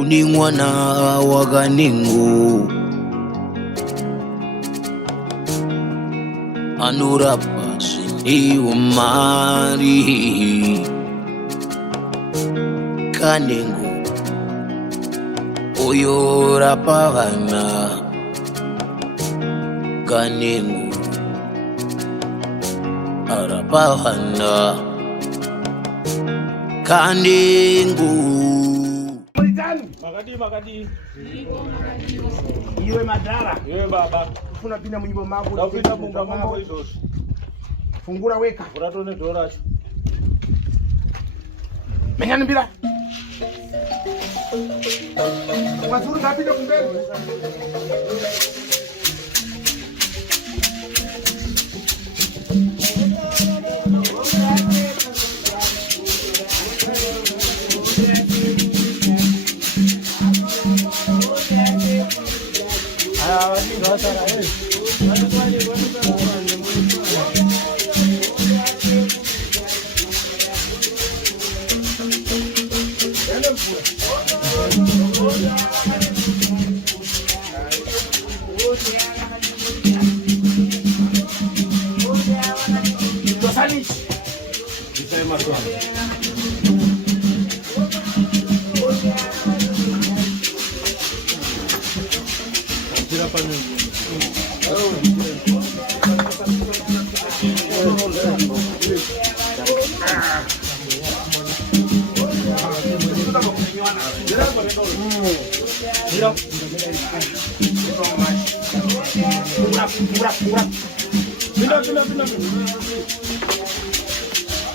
uni mwana wa Kaningu anurapa sini umari Kaningu oyo rapa vana Kaningu arapa vana Kaningu Makadi. Iwe Madara. Iwe baba. Ufuna pina mnyimbo mako. Na kupita munga mambo hizo. Fungura weka. Uratone doracho. Menyani bila. Wazuri kapita kumbele.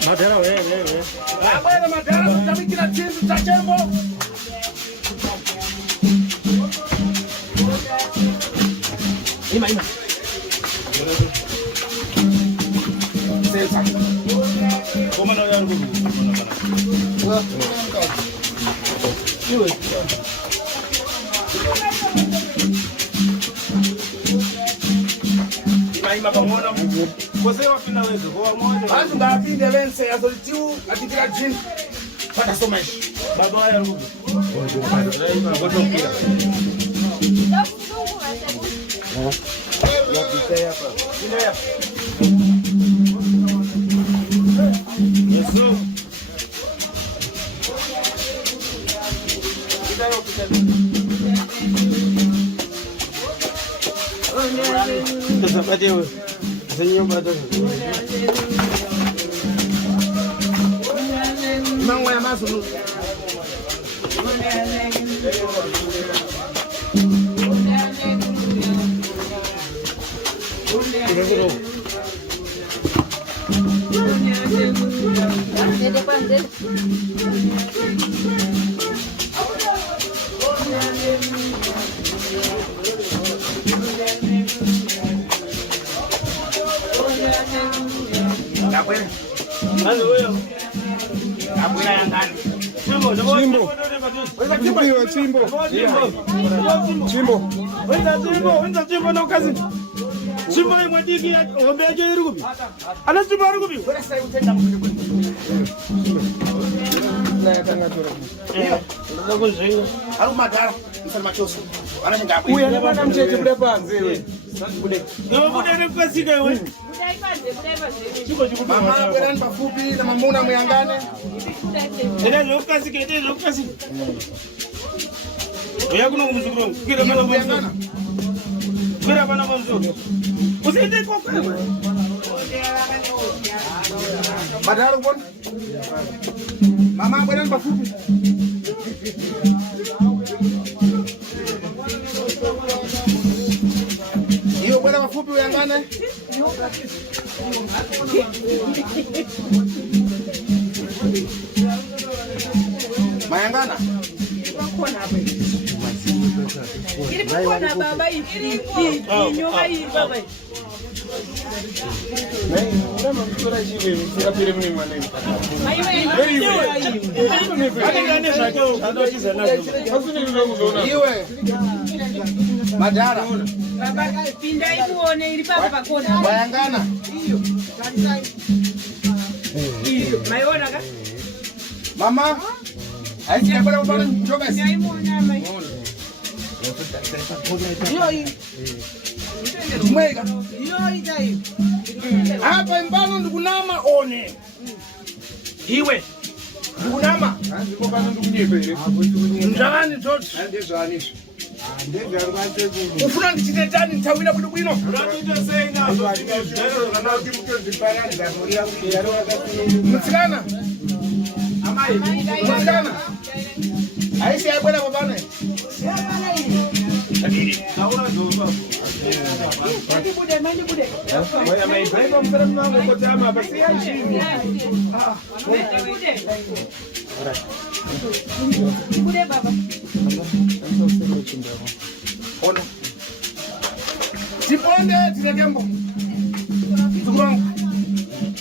Madara wewe. Bwana Madara tutamikira chinzi cha chembo. Ima. Sasa. Koma na yangu. Iwe. Ima pamoja. Kosea wapina wewe kwa moja. Bantu ngapinde wense yazolitiu atikira jini. Pata someshi. Baba yangu. Mangwa ya mazulu. Chimbo na kazi. Chimbo na mwadiki ombe aje irubi. Ana chimbo irubi. Wewe sasa utenda mkubwa. Na yatanga tora. Ndio zinga. Haru Madara mfalme choso. Anashinga hapo. Uya ni bwana mcheche kule panze wewe. Kule. Ndio bude kwa sika wewe. Mama bwana ni mafupi na mamuna muyangane. Ndio lokasi kete lokasi. Uya kuna kumzunguru. Kile mwana mwana. Kira bana mwanzo. Usinde kwa kwa. Madara bwana. Mama bwana ni mafupi. Hiyo bwana mafupi uyangane. Mayangana. Ilikuwa na baba hivi. Nyuma hii baba. Kama mtu anajiwe msipire mimi mwanangu. Iwe Madara Baba pinda imuone ili papa pakona. Wayangana. Iyo. Maiona ka? Mama Aí agora eu vou jogar assim. Mwega. Hapa mbalo ndukunama one. Iwe. Ndukunama. Ndani tot. Ufuna ndichitetani ntawina bwino bwino. Mutsikana. Mutsikana. Aisi ayibona babana. Tiponde tirekembo.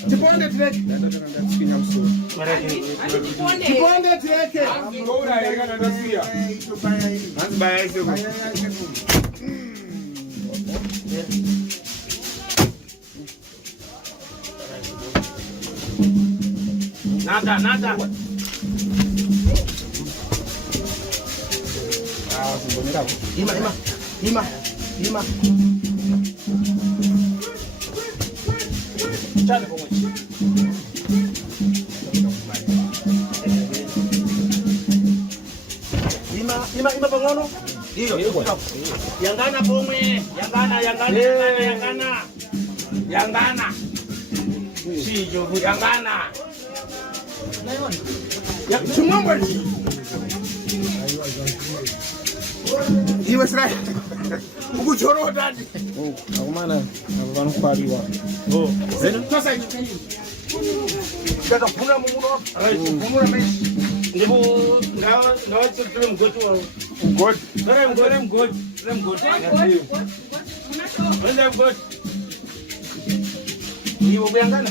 Tiponde tireke. Tiponde tireke. Nada. Ima. Chale con eso. Ima pangono. Iyo. Yangana pomwe. Yangana. Sijo yangana. Ya chumamba. Iwe srai. Ukuchoro dadi. Akumana vanokupariwa. Zeno tosa ichi. Kada kuna mumuno. Mumuno meshi. Ndipo ngawa chitule mgoti wa mgoti. Mgoti. Wenda mgoti. Ni ubuyangana.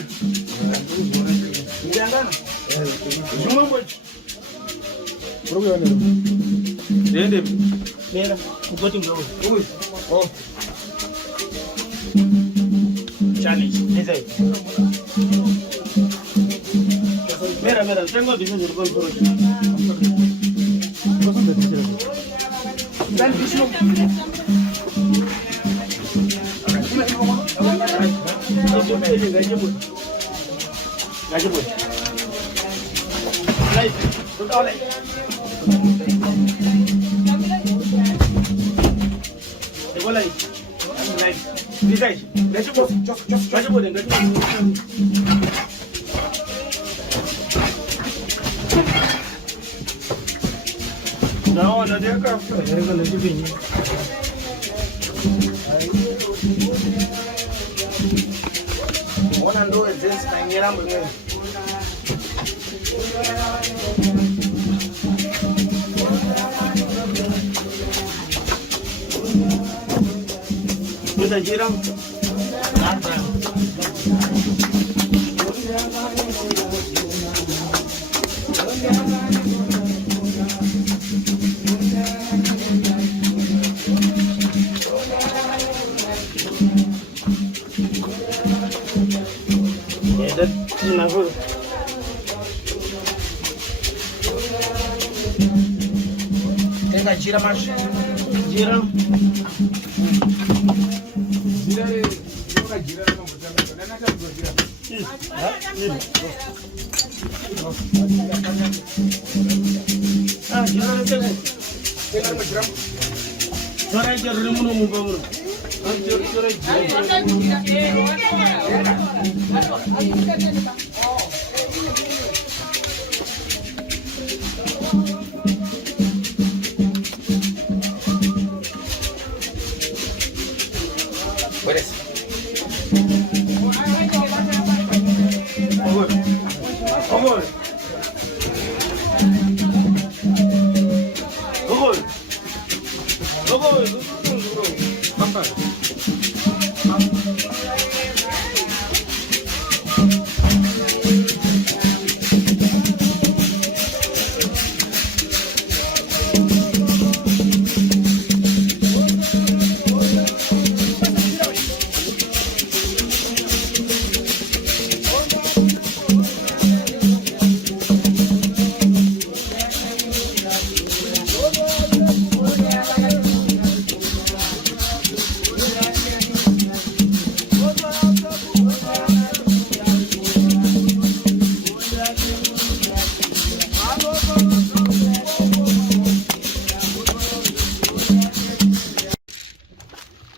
Ubuyangana. Jumambo. Programa. Dende. Mera mgoti mdogo. Oh. Challenge. Nizai. Mera, tengo dicho de gol por hoy. Dan dicho. Gajibut. Live. Total live. Igual ahí. Live. Nizai. Gajibut. Gajibut. Não, deu café. Era de vinho. Ona ndo exens kaingira mwenyewe. Kita jiram. Nahu. Tenga jira mas. Jira.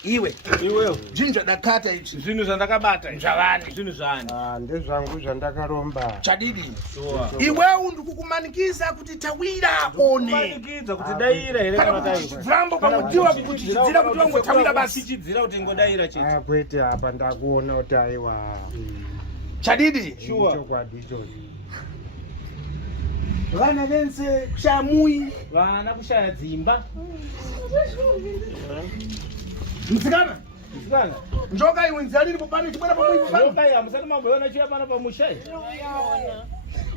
Iwe jinja dakata ichi zvinhu zvandakabata zvavani zvinhu zvani ndezvangu zvandakaromba chadidi iwewe ndikukumanikisa kuti tawira one manikidza kuti daira here kana taiwa vambo pamudziwa kuti chidzira kuti wangotawira basi chidzira kuti ngodaira chete kwete apa ndakuona kuti aiwa chadidi chokwadi ichozi vana vense kushaya mui vana kushaya dzimba musikana musikana njoka iwe nzira riri popane chibwera pamui popane njoka iya musati mamboona chiya pana pamusha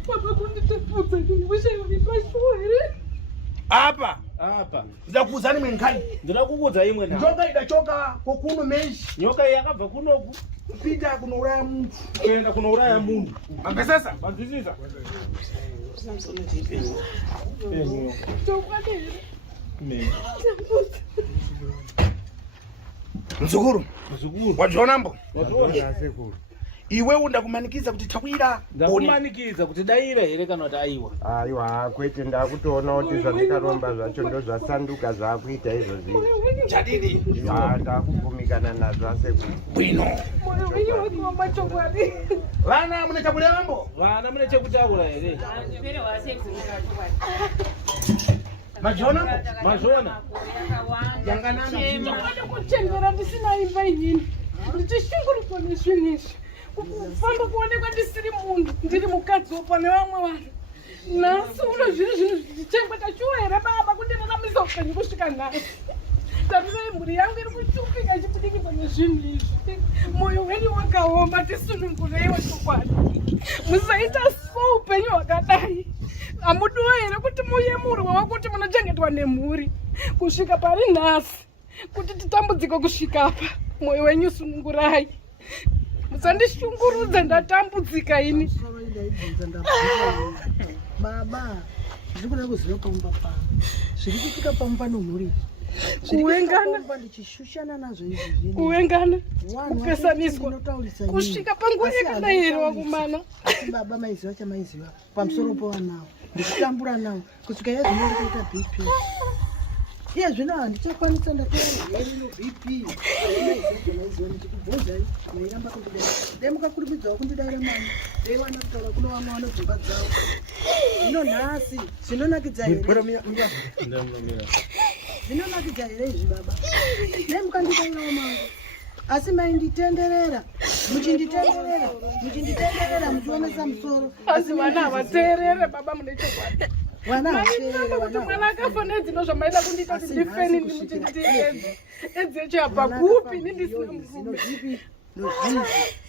Papa kunditepudza ndivushaivipashuhere. apa apa ndakuuzani mwenkani ndinoda kukuudza imwe na njoka idachoka kokuno meshi nyoka iyi yakabva kunoku kupita kunouraya muntu kuenda kunouraya munhu mambesesa manzwisisa mzukuru wadzionambo sekuru iwe undakumanikiza kuti tawira ndakumanikidza kuti daira here kana kuti aiwa aiwa kwete ndakutoona kuti zvandikaromba zvacho ndo zvasanduka zvakuita izvozvi chadidi ndakubvumikana nazvo asekuru bwino Moyo wenyu wakiwamba chokwadi. vana mune chakuleambo vana mune chekutaura here majonambo mazvona Ndakada kuchembera ndisina imba inini. Ndichishungurudzwa nezvinhu izvi. Kufamba kuonekwa ndisiri munhu, ndiri mukadzi wopane vamwe vanhu. Nhasi uno zviri zvinhu zvichengwa tachiwa here baba kundiraramisa upenyu kusvika nhasi. Tariro yemhuri yangu iri kushupika ichibudikidza nezvinhu izvi. Moyo wenyu wakaoma, tisunungureiwo chokwadi. Musaita so upenyu hwakadai. Hamudiwo here kuti muyemurwa wakuti munochengetwa nemhuri kusvika pari nhasi kuti titambudzike kusvika apa. Moyo wenyu sunungurai. Musandishungurudza ndatambudzika ini. Baba, ndikuda kuziva paumba pano. Zviri kuitika paumba nomhuri. Kuwengana, Ndichishushana nazvo izvi zvino. kuwengana, Wanhu kupesaniswa, vanotaurisa kusvika panguva yakadai here wakumana. Asi baba maiziva chamaiziva pamusoro pavanawo. Ndikutambura nawo kusvika yazvino ndikaita BP. Iye zvino handichakwanisa ndatorezveri no-BP. Maiziva ndichikubvunzai mairamba kundidai. Dai mukakurumidzawo kundidaira mwana. Ndaiwana kutaura kuno vamwe vanodzimba dzavo. Zvino nhasi zvinonakidza here. Zvinonakidza here izvi baba. Dai mukandidairawo mangu. Asi mainditenderera, muchinditenderera muchiomesa musoro. Asi vana havateerere baba mune chokwadi. Vana Mainamba kuti mwana akafa nedzino zvamaida kundiita kuti ndifeni ndimuchinditeedza. Edzecho apa kupi nindisina murume. Nozvizvi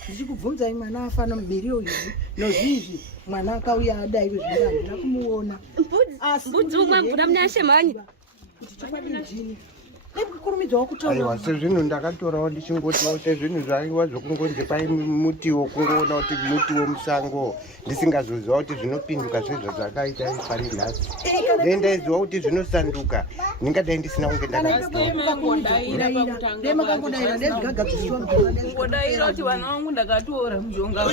ndichikubvunzai mwana afa nomubiri uyu nozvizvi mwana akauya adai kuzvinda handina kumuona. Mbudzi umwe mvura munyashe manyi. Kuti chokwadi ndini. Kukurumidzawo kutaura. aiwa sezvinhu ndakatorawo ndichingotiwo sezvinhu zvaiwa zvokungonzi pai mutiwo kungoona kuti mutiwo musango ndisingazoziva kuti zvinopinduka zvezvo zvakaita pari nhasi dai ndaiziva kuti zvinosanduka ndingadai ndisina kunge ndemakangodaira ndezvigagadziswa ngodaira kuti vana vangu ndakatora muzhonga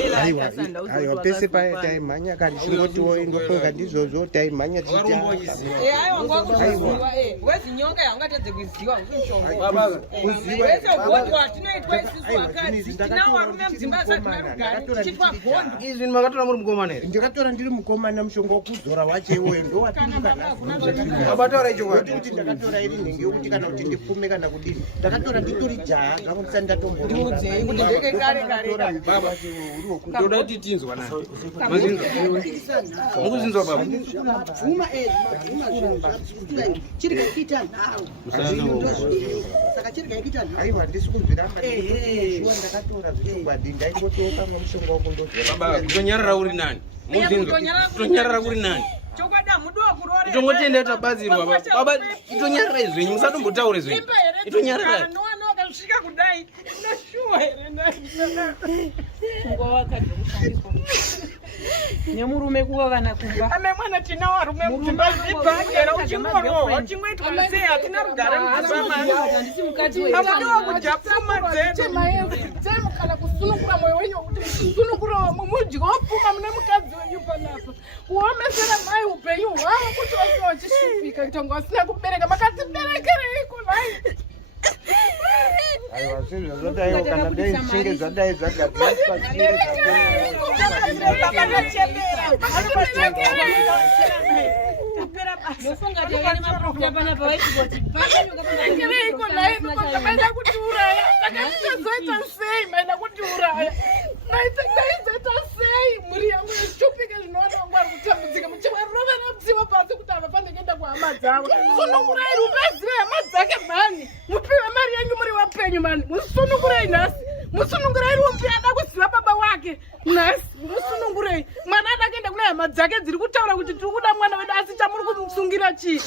aiwa pese paya taimhanya kari chingotiwo indofunga ndizvozvo taimhanya wezinyoka yaungatedze kuziva izvi makatora muri mukomana here ndakatora ndiri mukomana mushonga wokuzora wacho iwoyo mabataura ichokwadi kuti ndakatora iri nhengi yokuti kana kuti ndipfume kana kudini ndakatora nditori jaha zvangu ndisati ndatombotoda kuti tinzwa nayo mukuzinzwa baba chiri kakuita nhau saka chiri kakuita nhau aiwa ndisi kuzviramba shuwa ndakatora zvechokwadi ndaingotoka mushonga wokundozora kutonyarara uri nani kutonyarara uri nani itongotenda tabatsirwa baba itonyarara izvenyu musatombotaure zvenyu itonyarara nemurume kuvavana kumba Ame mwana tina warume mudzimba zvibhakera uchingorohwa uchingoitwa sei hatina rugare mudzimba handisi mukadzi hamudiwa kujapfuma dzedu kana kusunungura moyo wenyu kuti musunungura mudya wapfuma mune mukadzi wenyu panapa kuomesera mai upenyu hwavo kuti wase wachishupika kutonga wasina kubereka makatiberekereiko nai aiwa sizvo zvodaiwo kana dai zichinge zvadai zvagadziswa mhuri yangu yashupika zvinoona wangu ari kutambudzika muchivarova namutsiva pasi kuti ava panekenda kuhama dzavo musunungurai rupezive hama dzake mhani mupiwe mari yenyu muri wapenyu mani musunungurei nhasi musunungurei rumbi ada kuziva baba wake nhasi musunungurei mwana ada kuenda kuna hama dzake dziri kutaura kuti tiri kuda mwana wedu asi chamuri kumusungira chii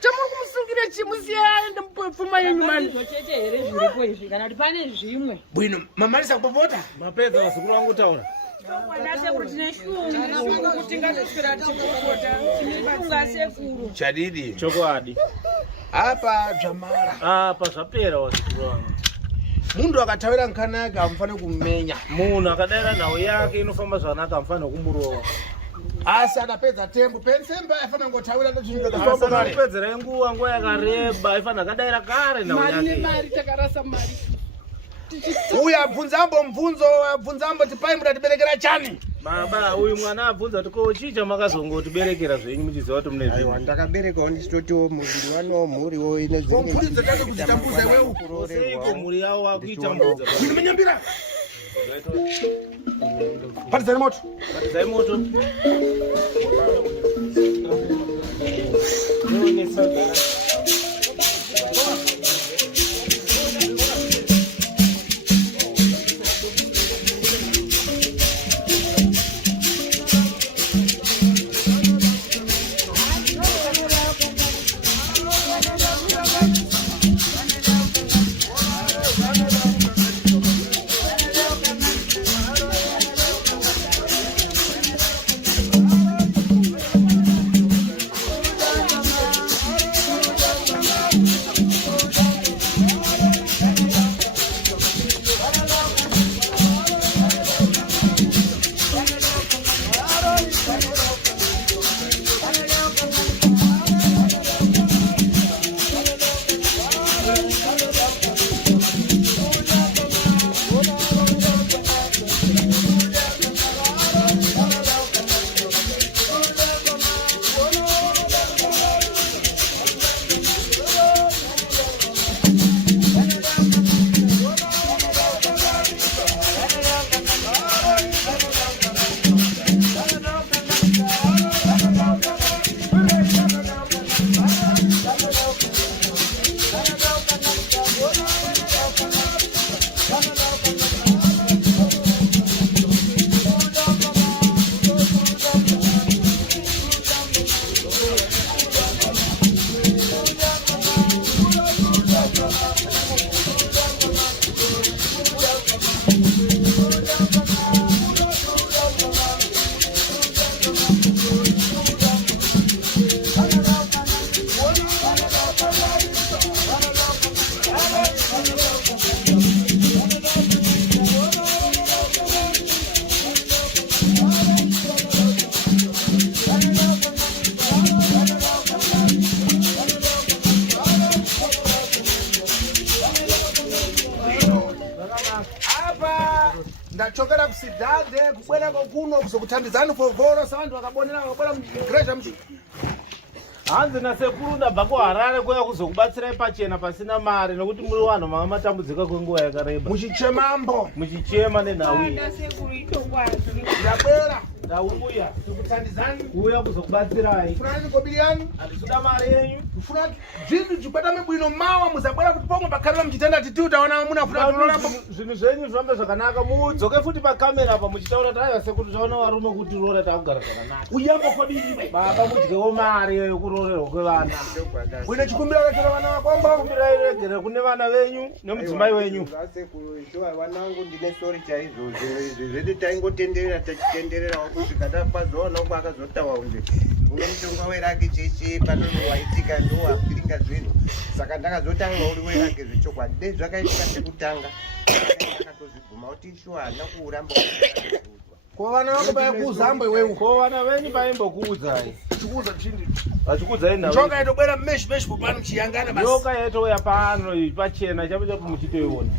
chamuri kumusungira chii musiye aende mupfuma yenyu mani chete here zviripo izvi kana kuti pane zvimwe bwino mamarisa kupopota mapedza vasikuru vangu taura chadidi chokwadi apa zvamara apa zvapera vasikuru vangu munhu akatavira nkana yake hamufane kumumenya munhu akadaira nhau yake inofamba zvakanaka hamufane kumurova asi akapedza tembo pensembe aifana ngotavira ndopedzerai nguva yakareba aifana akadaira kare nhau yake mari takarasa mari uya abvunzambo mubvunzo abvunzambo tipai mudatiberekera chani baba uyu mwana abvunza tiko chicha makazongotiberekera zvenyu muchiziva kuti mune aiwa ndakaberekawo ndisitotiwo muviri wanowo mhuriwo ine mhuri dzakati kudzitambuza iwewe seiko mhuri yavo wakuitambudza menyambira patizai moto patizai moto ndachokera kusidhadhe kubwera kokuno kuzokutambidzani fovhoro savantu vakabonera vakabona mugresha muchi hanzi nasekuru ndabva kuharare kuya kuzokubatsirai pachena pasina mari nekuti muri vanhu mava matambudzika kwenguva yakareba muchichemambo muchichema nenhau iyi ndabwera ndauya kutandidzani kuuya kuzokubatsirai funani ngobili yanu handisuda mari yenyu funa zvinhu zvikwata mibwino mawa muzabwera kuti pomwe pakharira muchitenda titi utaona munafunaorambo zvinhu zvenyu zvifambe zvakanaka mudzoke futi pakamera apa muchitaura kuti aiva sekuti taona varume kuti rora takugara zvakanaka uyambo kwadiiwe baba mudyewo mari yokurorerwa kwevana uine chikumbiro rekera vana vakombo kumbirai regere kune vana venyu nemudzimai wenyu vanangu ndine stori chaizvo izvi zvedu taingotenderera tachitendererawo kusvika takwazoona uko akazotawa unze une mutonga werake cheche panonowaitika ndowapiringa zvinhu saka ndakazotanga uri werake zvechokwadi dei zvakaitika sekutanga akatozvibvuma kuti shuwa hana kuuramba Ko vana vako vakuuzambo iwewe. Ko vana venyu vaimbokuudzai. Chikuudza chindi. Vachikuudzai nawe. Njoka yatobwera meshi popano mchiyangana basi. Njoka yatouya pano pachena chapo muchitoiona.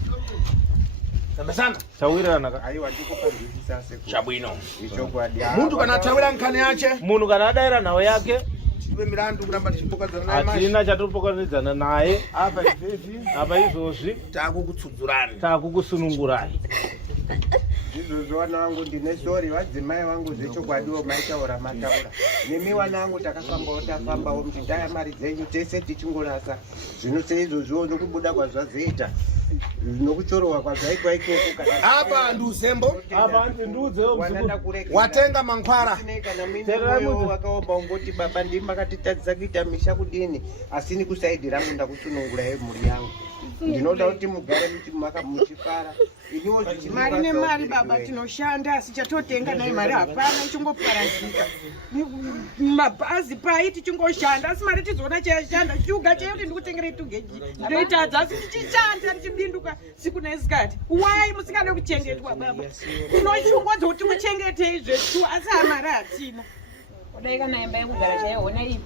Sambasana. Tawirirana ka. Aiwa ndikupanzwisisa seko. Chabwino. Ichokwadi. Muntu kana atawira nkhani yache. Munhu kana adaira nawe yake. Tipe milandu kuramba tichipokadzana naye mashi. Hatina chatopokadzana naye. Apa izvozvi takukutsudzurani. Takukusunungurai. Izvozvo vana vangu ndine sori vadzimai vangu zvechokwadiwo maitaura mataura. Nemi vana vangu takafambawo tafambawo mchitaya mari dzenyu tese tichingorasa. Zvino seizvozvo nokubuda kwazvazoita. Nokuchorowa kwazvaitwa ikoko kana. Apa nduzembo. Apa ndudzewo watenga mankhwara. Kana mimoyo wakaomba ungoti baba ndimi makatitadzisa kuita misha kudini asi ni kusaidi rangu ndakusunungura mhuri yangu. Ndinoda kuti mugare muchifara. Mari nemari baba tinoshanda asi chatotenga naye mari hapana ichongoparadzika. Mabhazi pai tichongoshanda asi mari tizoona chayashanda shuga chayo kuti ndikutengere tugeji. Ndoitadza asi tichishanda tichibinduka siku nesikati. Wai musingade kuchengetwa baba. Tinoshungodza kuti muchengetei zvetu asi hamari hatina. Kudai kana imba yekugara chaiona ipi.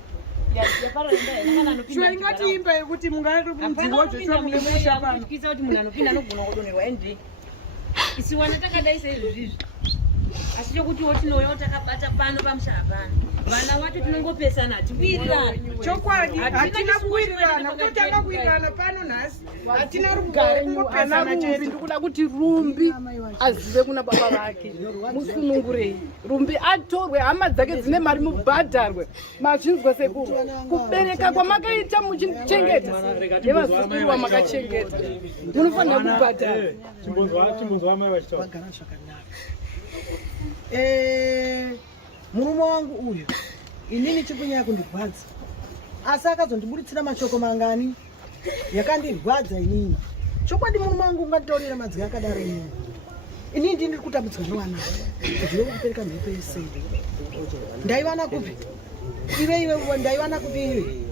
Shwa ingati imba yekuti mungari munziwo zvesho munemusha pano. Kuisa kuti munhu anopinda anogona kudonerwa endi. Isiwana takadaisa izvozvi. Asi chokutiwo tinouya takabata pano pamusha pano. Vana vacho tinongopesana hatiwirirani. Chokwadi hatina kuwirirana kutotanga kuwirirana pano nhasi. Hatina rugare kungopesana chete. Ndikuda kuti Rumbi azive kuna baba vake. Musunungurei. Rumbi atorwe hama dzake dzine mari mubhadharwe. Mazvinzwa seku kubereka kwamakaita muchichengeta. Nevazukuru vamakachengeta. Munofanira kubhadhara. Chimbonzwa mai vachitaura. Vagara zvakanaka. Murume wangu uyu inini chikunyanya kundirwadza asi akazondiburitsira mashoko mangani yakandirwadza inini. Chokwadi murume wangu unganditaurira madzika akadaro inini ndiri kutambudzwa newana zviri kupereka mhepo yese. Ndaiwana kupi iwe ndaiwana kupi iwe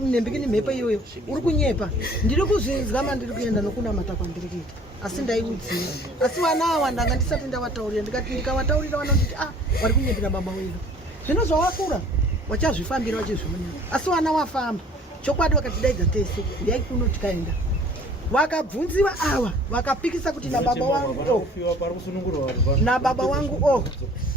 nembikini mhepo iweyo uri kunyepa. Ndiri kuzvinzwa mandiri kuenda nokunamata kwandiri kuita asi ndaiudziwa. Asi vana ava ndanga ndisati ndavataurira ndikati ndikavataurira vana nditi vari kunyepera baba wedu. Zvino zvawakura wachazvifambira wachizviona asi vana wafamba. Chokwadi wakatidaidza tese ndiyai kuno tikaenda wakabvunziwa ava vakapikisa kuti nababa wangu nababa wangu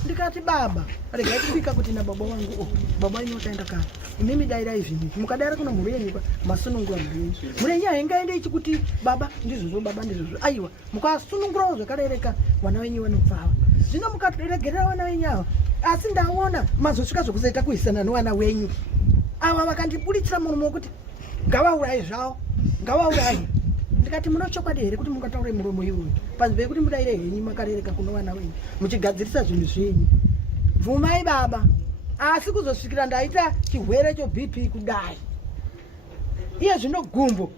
ndikati baba regai kupika kuti nababa wangu baba wenyu wakaenda kare imimi dairai zvino mukadaira kuno mhuri yenyu masunungura mhuri yenyu mhuri yenyu haingaende ichi kuti baba ndizvozvo baba ndizvozvo aiwa mukasunungurawo zvakarereka vana venyu vanopfava. Zvino mukaregerera vana venyu ava asi ndaona mazosvika zvokuzoita kuisana nevana wenyu ava vakandibuditsira murume wekuti ngavaurayi zvavo ngavaurayi. Ndikati muno chokwadi here kuti mungataure muromo iwoyo panzvimbo yekuti mudaire henyu makarereka kuno vana wenyu muchigadzirisa zvinhu zvenyu. Bvumai baba asi kuzosvikira ndaita chirwere choBP kudai iye zvino gumbo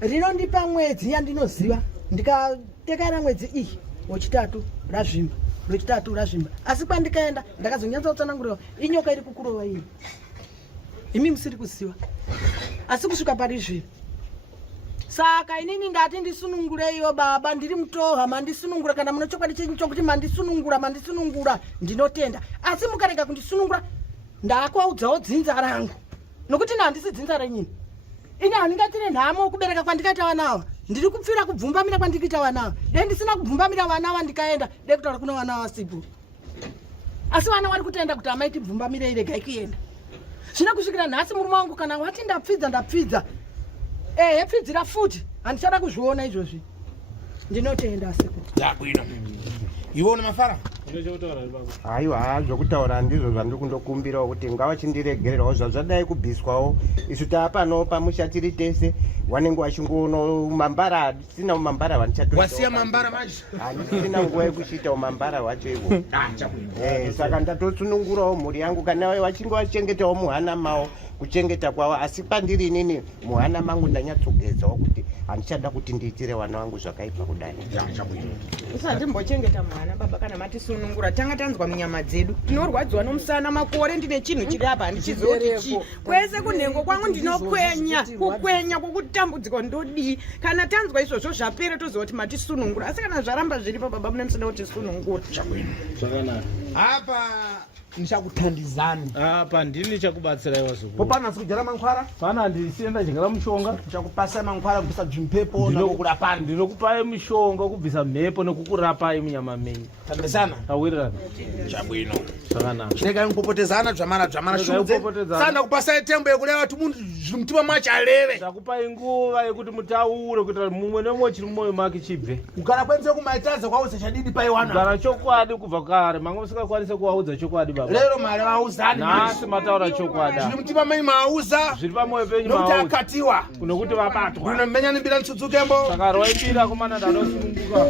rinondipa mwedzi yandinoziva ndikatekera mwedzi iyi wechitatu razvimba rwechitatu razvimba asi kwandikaenda ndakazonyatsa kutsanangurira inyoka iri kukurova iyi imi musiri kuziva asi kusvika pari zvino. Saka inini ndati ndisunungureiwo baba ndiri mutoha mandisunungura kana muno chokwadi chenyu chokuti mandisunungura ndinotenda asi mukareka kundisunungura ndakwaudzawo dzinza rangu nokuti handisi dzinza renyini. Ini handingatire nhamo kubereka kwandikaita vana ava ndiri kupfira kubvumbamira kwandikuita vana ava dai ndisina kubvumbamira vana ava ndikaenda dai kutaura kuna vana ava sipo asi vana vari kutenda kuti amaiti bvumbamirei regai kuenda. Zvina kusvikira nhasi murume wangu kana wati ndapfidza pfidzira futi handichada kuzviona izvozvi ndinotenda asipo. Zabwino. Iwe una mafara? Aiwa zvokutaura ndizvo zvandiri kundokumbirawo kuti ngavachindiregererawo zvazvadai kubviswawo isu taapano pamusha tiri tese wanenge wachingoona mambara sina mambara vanichatoita wasiya mambara manje handisina nguva yekuchita mambara wacho iwo saka ndatotsunungurawo mhuri yangu kana wachinge wachichengetawo muhana mawo kuchengeta kwavo. Asi pandiri inini muhana mangu ndanyatsogezawo kuti handichada kuti ndiitire vana vangu zvakaipa kudai. Usati mbochengeta mwana baba kana matisunungura tanga tanzwa munyama dzedu tinorwadziwa nomusana makore ndine chinhu chiri apa handichizoti kwese kunhengo kwangu ndinokwenya kukwenya kwokutambudzika ndodii kana tanzwa izvozvo zvapere tozoti matisunungura asi kana zvaramba zviripo baba mune musana kuti sunungura Zvakanaka. Apa ndichakuthandizani. Apa ndini chakubatsira iwa zukuru. Popana sikujara mankhwara? Pana ndisienda chingala mushonga. Ndichakupasa mankhwara kubvisa mhepo nokurapani. Ndinokupai mushonga kubvisa mhepo nekukurapai munyama menyu. Tambesana. Tawirirana. Chabwino. Zvakanaka. Chireka ngopopotezana dzvamana shudze. Sanda kupasa tembo yekureva kuti munhu zvimutipa mwacho aleve. Ndakupai nguva yekuti mutaure kuti mumwe nemwe chiri mumwoyo make chibve. Kugara kwenze kumaitaza kwaudza chadidi paiwana. Kugara chokwadi kubva kare. Manga musingakwanise kuvaudza chokwadi baba. Lero mari vauzani. Nhasi mataura chokwadi. Zviri mutipa menyu maauza. Zviri pamwoyo penyu maauza. maauza. Akatiwa. Kunokuti vabatwa. Ndinomenya nimbira nsudzukembo. Saka roimbira komana ndanosununguka.